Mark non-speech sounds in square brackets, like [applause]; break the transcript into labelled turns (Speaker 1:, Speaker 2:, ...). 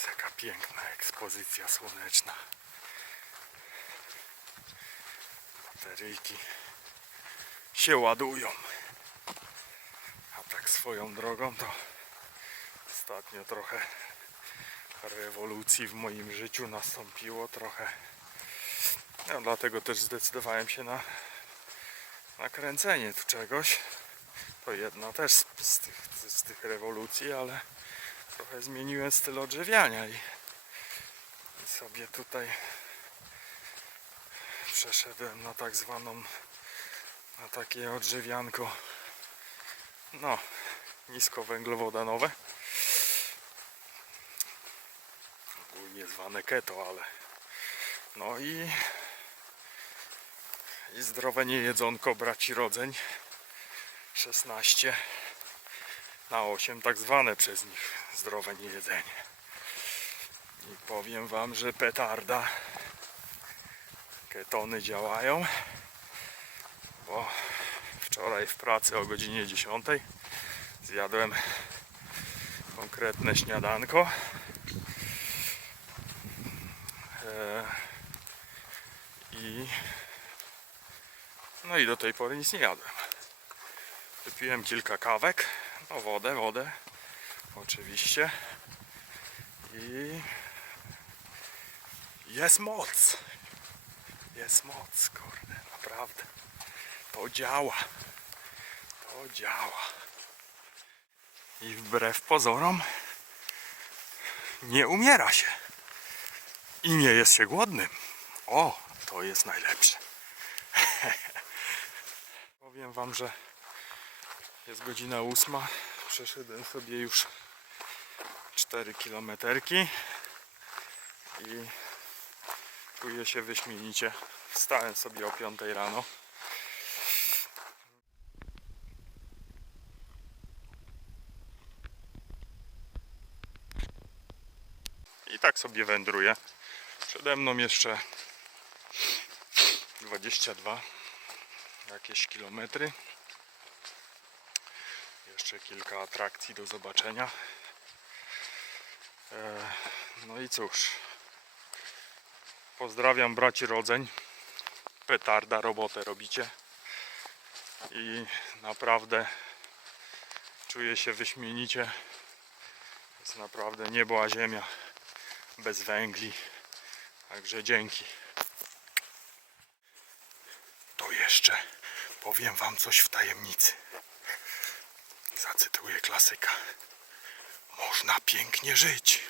Speaker 1: Jest jaka piękna ekspozycja słoneczna. Bateryjki się ładują. A tak swoją drogą to ostatnio trochę rewolucji w moim życiu nastąpiło trochę. No, dlatego też zdecydowałem się na nakręcenie tu czegoś. To jedna też z, z, tych, z tych rewolucji, ale trochę zmieniłem styl odżywiania i, i sobie tutaj przeszedłem na tak zwaną na takie odżywianko no niskowęglowodanowe. Ogólnie zwane keto, ale no i i zdrowe niejedzonko braci rodzeń 16 na 8 tak zwane przez nich zdrowe niejedzenie. I powiem wam, że petarda ketony działają bo wczoraj w pracy o godzinie 10 zjadłem konkretne śniadanko. E, i no i do tej pory nic nie jadłem. Wypiłem kilka kawek no wodę, wodę. Oczywiście. I jest moc. Jest moc, kurde, naprawdę. To działa. To działa. I wbrew pozorom nie umiera się. I nie jest się głodnym. O, to jest najlepsze. [laughs] Powiem wam, że jest godzina ósma. Przeszedłem sobie już 4 kilometerki i czuję się wyśmienicie. Wstałem sobie o 5 rano. I tak sobie wędruję. Przede mną jeszcze 22 jakieś kilometry. Jeszcze kilka atrakcji do zobaczenia. E, No i cóż. Pozdrawiam braci rodzeń. Petarda robotę robicie. I naprawdę czuję się wyśmienicie. Jest naprawdę niebo a ziemia bez węgli. Także dzięki. To jeszcze powiem wam coś w tajemnicy. Zacytuję klasyka. Można pięknie żyć.